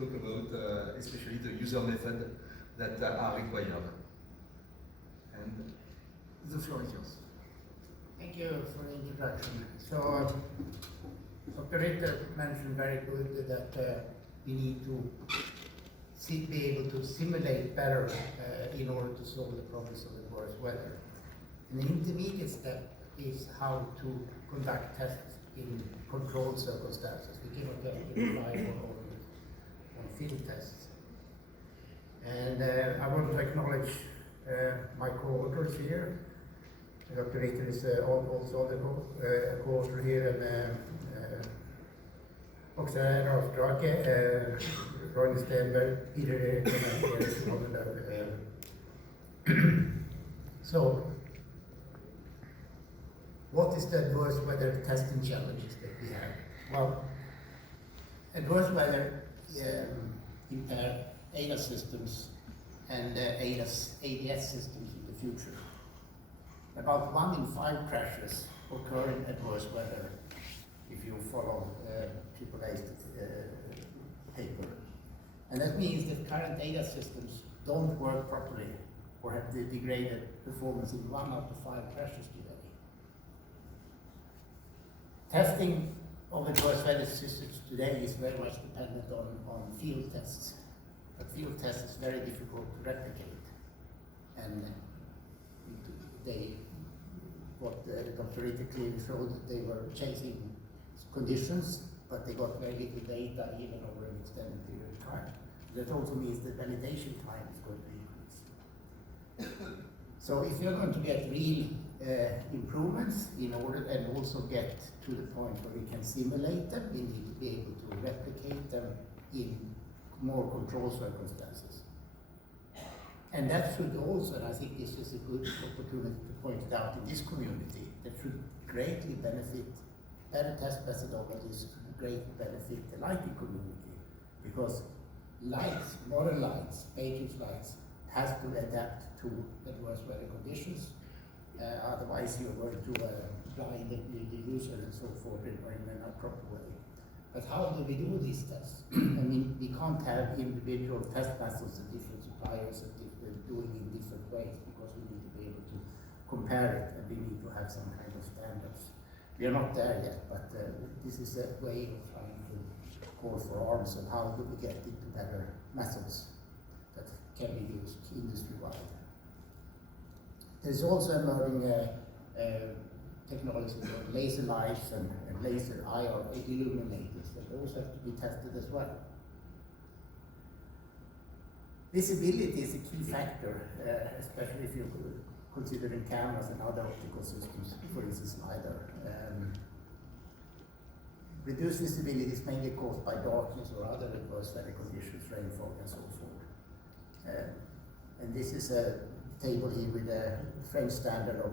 talk about especially the user method that are required. And the floor is yours. Thank you for the introduction. So, Dr. Ritter mentioned very good that we need to be able to simulate better in order to solve the problems of the worst weather. And the intermediate step is how to conduct tests in controlled circumstances. We cannot just rely on field tests. And I want to acknowledge my co-authors here. Dr. Ritter is also the co-author here, and också Rolf Drake, Ronny Stenberg, Peter Eriksson, So, what is the adverse weather testing challenges that we have? Well, adverse weather impair ADAS systems and ADS systems in the future. About 1 in 5 crashes occur in adverse weather, if you follow AAA's paper. And that means that current ADAS systems don't work properly or have the degraded performance in 1 out of 5 crashes today. Testing of adverse weather systems today is very much dependent on field tests. But field tests is very difficult to replicate. And what Dr. Ritter clearly showed, that they were chasing conditions, but they got very little data even over an extended period of time. That also means that validation time is going to increase. So if you're going to get real improvements in order and also get to the point where we can simulate them, we need to be able to replicate them in more controlled circumstances. And that should also, and I think this is a good opportunity to point it out in this community, that should greatly benefit better test methodologies, greatly benefit the lighting community, because lights, modern lights, matrix lights, has to adapt to adverse weather conditions. Otherwise, you're going to blind the user and so forth in an improper way. But how do we do these tests? I mean, we can't have individual test methods and different suppliers and doing in different ways, because we need to be able to compare it, and we need to have some kind of standards. We are not there yet, but this is a way of trying to call for arms on how do we get into better methods that can be used industry-wide. There's also emerging technologies like laser lights and laser IR illuminators, and those have to be tested as well. Visibility is a key factor, especially if you're considering cameras and other optical systems, for instance LiDAR. Reduced visibility is mainly caused by darkness or other adverse weather conditions, rainfall and so forth. And this is a table here with a French standard of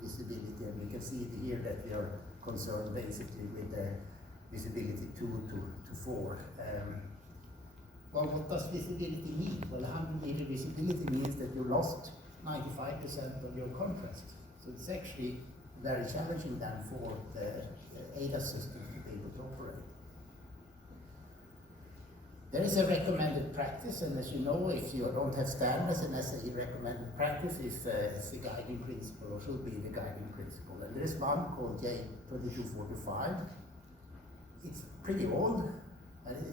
visibility, and we can see here that we are concerned basically with the visibility 2 to 4. Well, what does visibility mean? Well, 100 meter visibility means that you lost 95% of your contrast. So it's actually very challenging then for the ADAS system to be able to operate. There is a recommended practice, and as you know, if you don't have standards, an SAE recommended practice is the guiding principle, or should be the guiding principle. And there is one called J2245. It's pretty old, and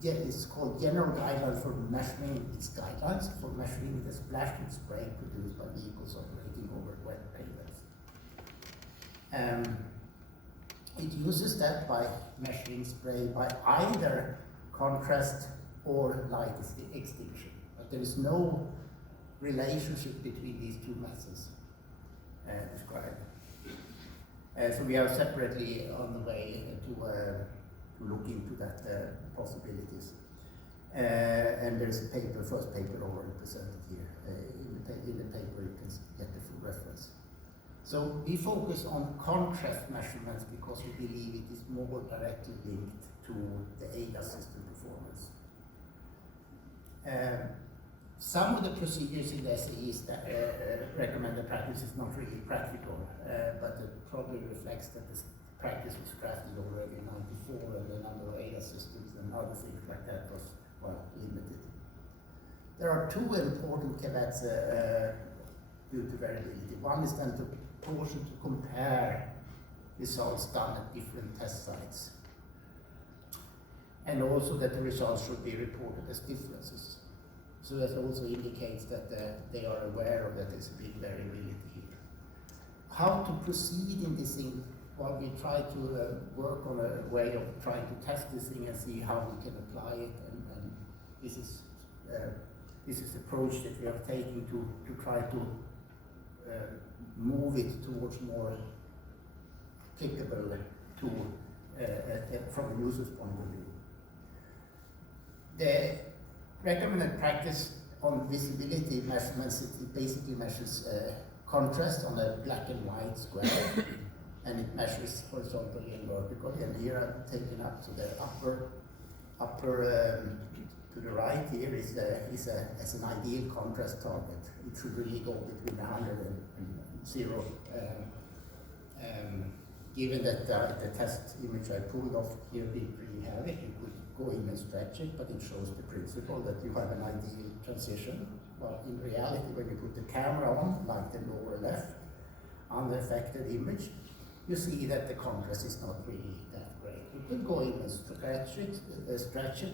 it's called General Guidelines for Measuring. It's guidelines for measuring the splashing spray produced by vehicles operating over wet pavements. It uses that by measuring spray by either contrast or light extinction. But there is no relationship between these two methods described. So we are separately on the way to look into that possibilities. And there's a paper, first paper already presented here. In the paper you can get the full reference. So we focus on contrast measurements because we believe it is more directly linked to the ADAS system performance. Some of the procedures in the SAE's recommended practice is not really practical, but it probably reflects that this practice was drafted already in '94, and the number of ADAS systems and other things like that was, well, limited. There are two important caveats due to variability. One is then the portion to compare results done at different test sites. And also that the results should be reported as differences. So that also indicates that they are aware of that there's a big variability here. How to proceed in this thing? Well, we try to work on a way of trying to test this thing and see how we can apply it, and this is the approach that we are taking to try to move it towards more applicable to from a user's point of view. The recommended practice on visibility measurements, it basically measures contrast on a black and white square, and it measures horizontally and vertically. And here I'm taking up to the upper to the right here is as an ideal contrast target. It should really go between 100 and 0. Given that the test image I pulled off here didn't really have it, you could go in and stretch it, but it shows the principle that you have an ideal transition. But in reality, when you put the camera on, like the lower left, on the affected image, you see that the contrast is not really that great. You could go in and stretch it,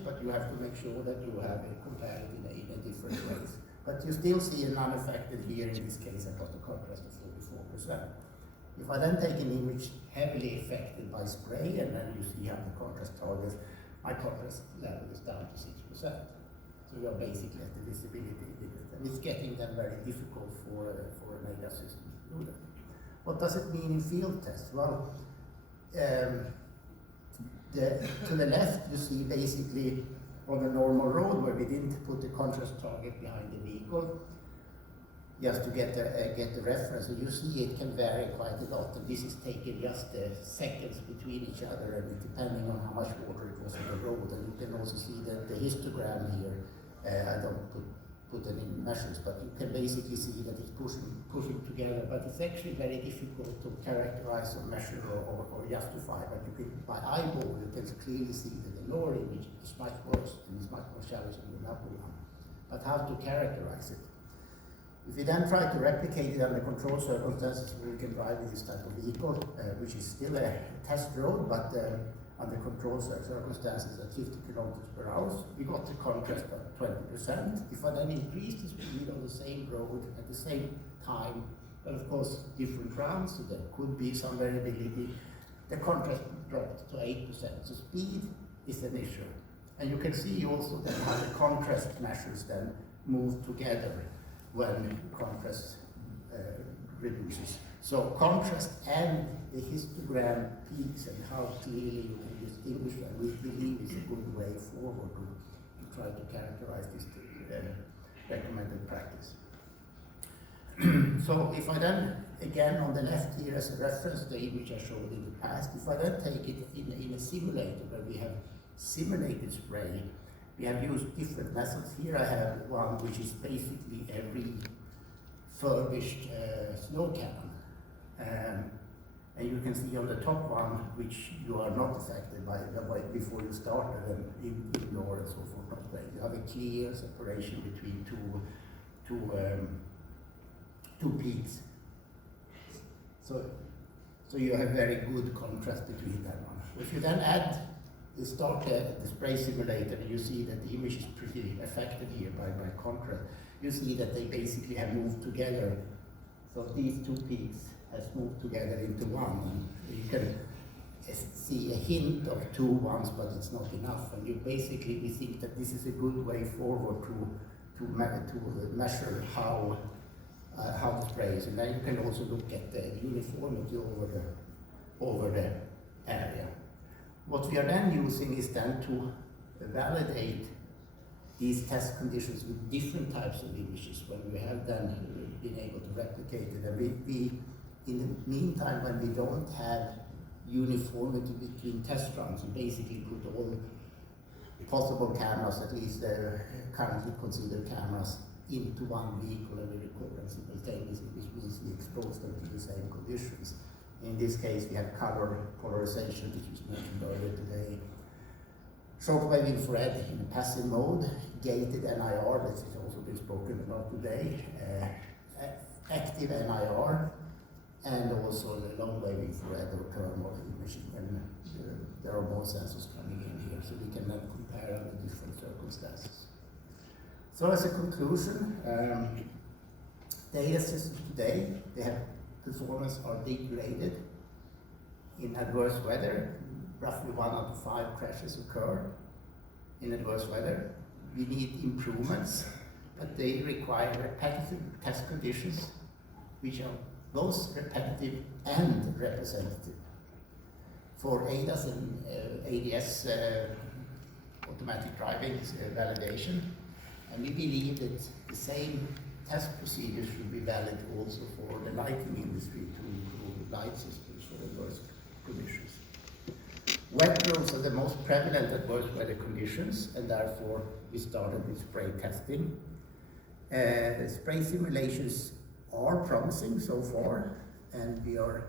but you have to make sure that you have it compared in a different ways. But you still see an unaffected here. In this case, I got a contrast of 44%. If I then take an image heavily affected by spray, and then you see how the contrast targets, my contrast level is down to 6%. So you are basically at the visibility limit, and it's getting then very difficult for an ADAS system to do that. What does it mean in field tests? Well, to the left, you see basically on a normal road where we didn't put the contrast target behind the vehicle, just to get the reference. So you see it can vary quite a lot, and this is taken just seconds between each other, and depending on how much water it was on the road. And you can also see that the histogram here, I don't put any measures, but you can basically see that it's pushing together. But it's actually very difficult to characterize or measure or justify. But you can, by eyeball, you can clearly see that the lower image is much worse and is much more challenging than the upper one. But how to characterize it? If you then try to replicate it under controlled circumstances where you can drive with this type of vehicle, which is still a test road, but under controlled circumstances at 50 kilometers per hour, we got the contrast at 20%. If I then increase the speed on the same road at the same time, well, of course, different rounds, so there could be some variability, the contrast dropped to 8%. So speed is an issue. And you can see also that how the contrast measures then move together when contrast reduces. So contrast and the histogram peaks and how clearly you can distinguish them, we believe is a good way forward to try to characterize this recommended practice. So if I then, again on the left here as a reference, the image I showed in the past, if I then take it in a simulator where we have simulated spray, we have used different methods. Here I have one which is basically a refurbished snow cannon. And you can see on the top one, which you are not affected by the way before you start, and indoor and so forth. You have a clear separation between two peaks. So you have very good contrast between that one. If you then add the spray simulator, you see that the image is pretty affected here by contrast. You see that they basically have moved together. So these two peaks has moved together into one. And you can see a hint of two ones, but it's not enough. And we think that this is a good way forward to measure how the spray is. And then you can also look at the uniformity over the area. What we are then using is then to validate these test conditions with different types of images when we have then been able to replicate it. And we in the meantime, when we don't have uniformity between test runs, we basically put all possible cameras, at least the currently considered cameras, into one vehicle and we record them simultaneously, which means we expose them to the same conditions. In this case, we have color polarization, which was mentioned earlier today. shortwave infrared in passive mode, gated NIR, that has also been spoken about today, active NIR, and also the long-wave infrared or thermal imaging. And there are more sensors coming in here, so we can then compare under different circumstances. So as a conclusion, data systems today, they have performance are degraded in adverse weather. Roughly 1 out of 5 crashes occur in adverse weather. We need improvements, but they require repetitive test conditions, which are both repetitive and representative. For ADAS and ADS automatic driving validation, and we believe that the same test procedures should be valid also for the lighting industry to improve light systems for adverse conditions. Wet roads are the most prevalent adverse weather conditions, and therefore we started with spray testing. Spray simulations are promising so far, and we are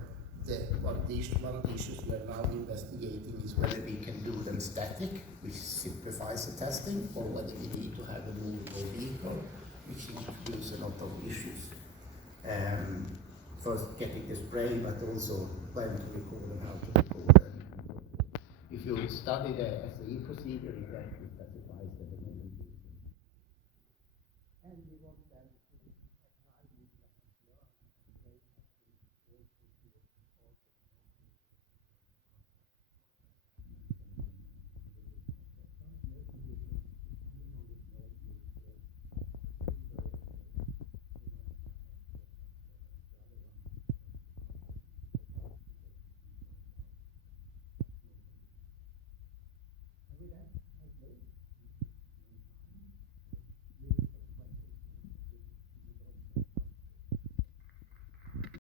one of the issues we are now investigating is whether we can do them static, which simplifies the testing, or whether we need to have a movable vehicle, which introduces a lot of issues. First getting the spray, but also when to record and how to record. If you study the SAE procedure, it actually specifies that